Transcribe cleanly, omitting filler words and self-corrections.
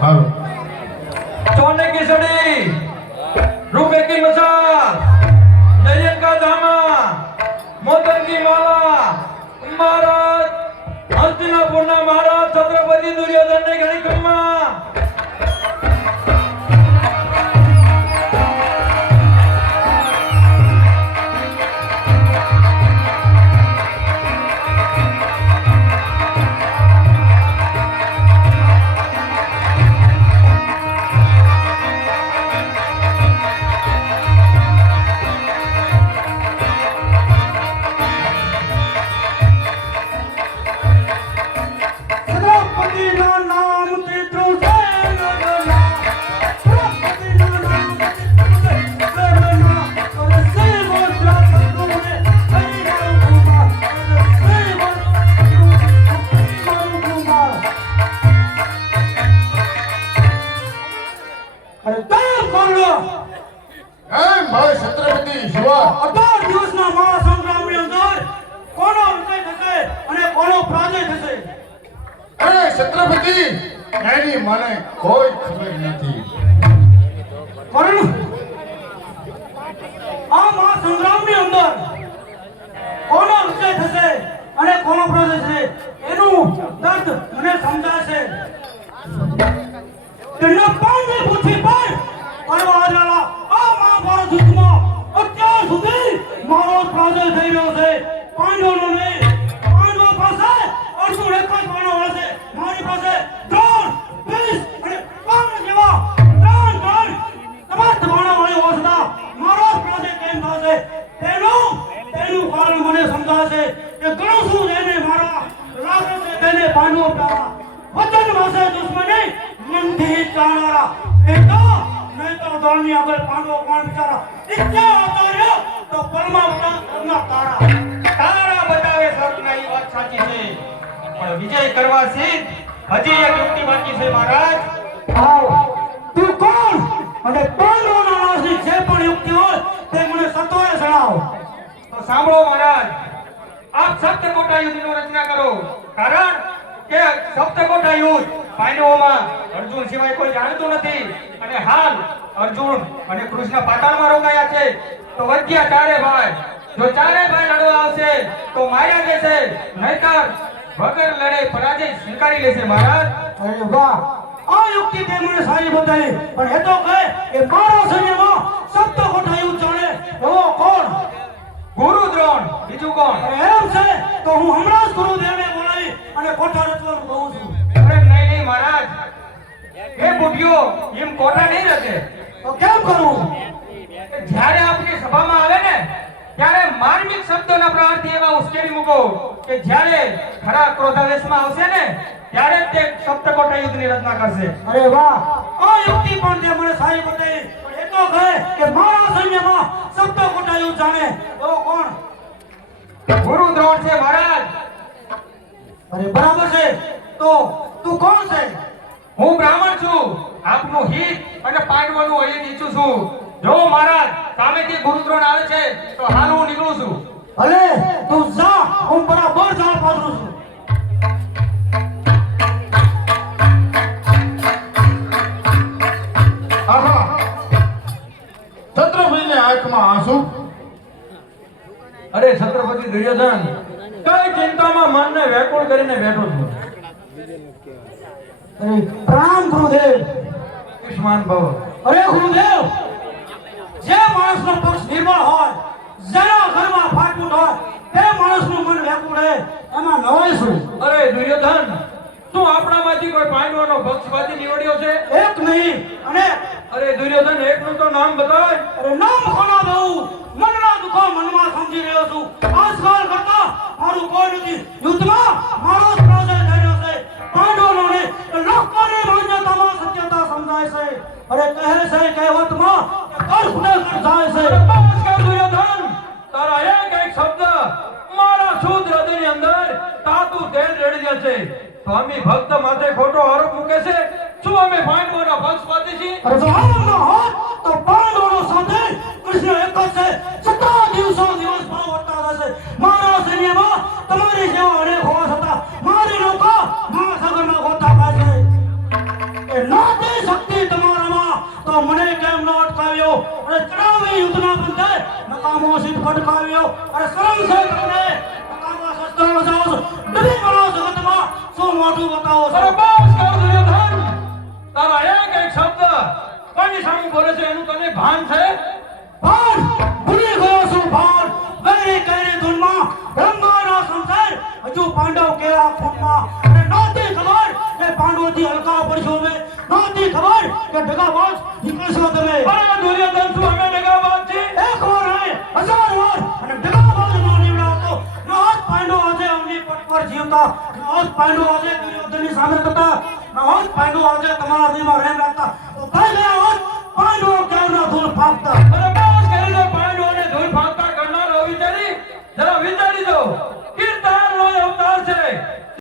હાલો सोने की सड़ी रुपए की मसाल जयन का धामा मोदन की माला महाराज हस्तिनापुर ना महाराज छत्रपति दुर्योधन ने घड़ी खम्मा ભાઈ છત્રપતિ શિવા 18 દિવસના મહાસંગ્રામની અંદર કોનો વિજય થશે અને કોનો પરાજય થશે અરે છત્રપતિ એની મને કોઈ ખબર નથી કર્ણ આ મહાસંગ્રામની અંદર કોનો વિજય થશે અને કોનો પરાજય થશે એનું દર્દ મને સમજાશે તેના પાંડે પૂછી પર કરવા આવેલા આ મહાભારત યુદ્ધમાં અત્યાર સુધી મારો પરાજય થઈ રહ્યો છે પાંડવોનો નહીં પાંડવો પાસે અર્જુન એક જ બાણો હોય છે મારી પાસે 3 20 અને 5 જેવા 3 તમામ બાણા વાળી હોસના મારો પરાજય કેમ થશે તેનું કારણ મને સમજાશે કે ઘણું શું એને મારા લાગે છે તેને પાંડવો પ્યારા વચન વાસે દુશ્મની મનથી ચાણરા નહીં તો દળની આગળ પાંડવો કોણ બિચારા ઇચ્છા અતાર્યો તો પરમાત્મા કરના તારા બતાવે સર્વના એ વાત સાચી છે પણ વિજય કરવા સિદ્ધ હજી એક યુક્તિ બાકી છે મહારાજ આવ તું કોણ અને પાંડવોના નાશની જે પણ યુક્તિ હોય તે મને સત્વરે જણાવ તો સાંભળો મહારાજ આપ સપ્તકોટા યુદ્ધની રચના કરો કારણ કે સપ્તકોટા યુદ્ધ પાંડવોમાં અર્જુન સિવાય કોઈ જાણતું નથી અને હાલ અર્જુન અને કૃષ્ણ પાતાળમાં રોકાયા છે તો વધ્યા ચારે ભાઈ જો ચારે ભાઈ લડવા આવશે તો માર્યા જશે નહીતર વગર લડે પરાજય સ્વીકારી લેશે મહારાજ અરે વાહ આ યુક્તિ તે મને સારી બતાવી પણ એ તો કહે કે મારા સૈન્યમાં સપ્તકોટા યુદ્ધ ચાલે એવો કોણ ગુરુ દ્રોણ બીજું કોણ અરે એમ છે તો હું હમણાં જ ગુરુદેવને બોલાવી અને કોઠા રચવાનું કહું છું અરે નહીં મહારાજ એ બુઢિયો એમ કોઠા નહીં રચે તો કેમ કરું જ્યારે આપની સભામાં આવે ને ત્યારે માર્મિક શબ્દોના પ્રહારથી એવા ઉશ્કેરી મૂકો કે જ્યારે ખરા ક્રોધાવેશમાં આવશે ને ત્યારે તે સપ્તકોટા યુદ્ધની રચના કરશે અરે વાહ આ યુક્તિ પણ તે મને સારી બતાવી પણ એ તો કહે કે મારા સૈન્યમાં સપ્તકોટા યુદ્ધ જાણે એવો કોણ ગુરુ દ્રોણ છે મહારાજ અરે બરાબર છે તો તું કોણ છે હું બ્રાહ્મણ છું આપનું હિત અને પાંડવોનું અહિત ઈચ્છું છું જો મહારાજ સામેથી ગુરુ દ્રોણ આવે છે તો હાલ હું નીકળું છું ભલે તું જા હું બરાબર જાણ પાડું છું આહા છત્રપતિને આંખમાં આંસુ અરે છત્રપતિ દુર્યોધન કઈ ચિંતામાં મનને વ્યાકુળ કરીને બેઠો છું અરે પ્રણામ ગુરુદેવ યુષ્માન ભવ અરે ગુરુદેવ જે માણસનો પક્ષ નિર્બળ હોય જેના ઘરમાં ફાટફૂટ હોય તે માણસનું મન વ્યાકુળ રહે એમાં નવાઈ શું અરે દુર્યોધન તું આપણામાંથી કોઈ પાંડવોનો પક્ષપાતી નીવડ્યો છે એક નહીં અને અરે દુર્યોધન એકનું તો નામ બતાવ અરે નામ કોના દઉં મનના દુખો મનમાં સમજી રહ્યો છું આજકાલ કરતા મારું કોઈ નથી યુદ્ધમાં મારો જ પરાજય થઈ રહ્યો છે પાંડવોનો ને લોકોની માન્યતામાં સત્યતા સમજાય છે અરે કહે છે કહેવતમાં કે કર ફૂટે કર જાય છે બસ કર દુર્યોધન તારા એક એક શબ્દ મારા શુદ્ધ હૃદયની અંદર તાતું તેલ રેડી જશે સ્વામી ભક્ત માથે ખોટો આરોપ મૂકે છે શું અમે પાંડવોના પક્ષપાતી છીએ અરે જો આમનો હોત તો પાંડવોનો સાથે કૃષ્ણ એક જ છે છતાં દિવસો દિવસ ભાવ વધતા રહેશે મારા સૈન્યમાં તમારી જેવા અનેક હોવા છતાં મારી નૌકા મહાસાગરમાં ગોતા ખાય છે એ નાતી શક્તિ તમારામાં તો મને કેમ ન અટકાવ્યો અને ચડાવી યુદ્ધના બંધે નકામો સિદ્ધ ખડકાવ્યો અને શરમ છે તમને નકામા શસ્ત્રો જાઓ ડરી ગયો જગતમાં શું મોઢું બતાવો છો? બસ કર દુર્યોધન, તારા એક શબ્દ કોની સામે બોલે છે એનું તને ભાન છે? ભાન ભૂલી ગયો છું ભાન વેરી કેરી ધૂનમાં રંગાના સંસાર હજુ પાંડવ કેળા ખૂનમાં અને નહોતી ખબર કે પાંડવોથી હલકા પડશો મેં નહોતી ખબર કે ડગાબાજ નીકળશો તમે અરે દુર્યોધન, શું અમે ડગાબાજ છીએ? એક વાર નહીં 1000 વાર અને ડગાબાજ નો નીવડાવતો નહોત પાંડવ આજે અમની પટ પર જીવતા નહોત પાંડવ આજે દુર્યોધનની સામે થતા નહોત પાંડવ આજે તમારા દિલમાં રહેમ રાખતા તો થઈ ગયા હોત પાંડવો ક્યારના ધૂળ ફાંકતા અરે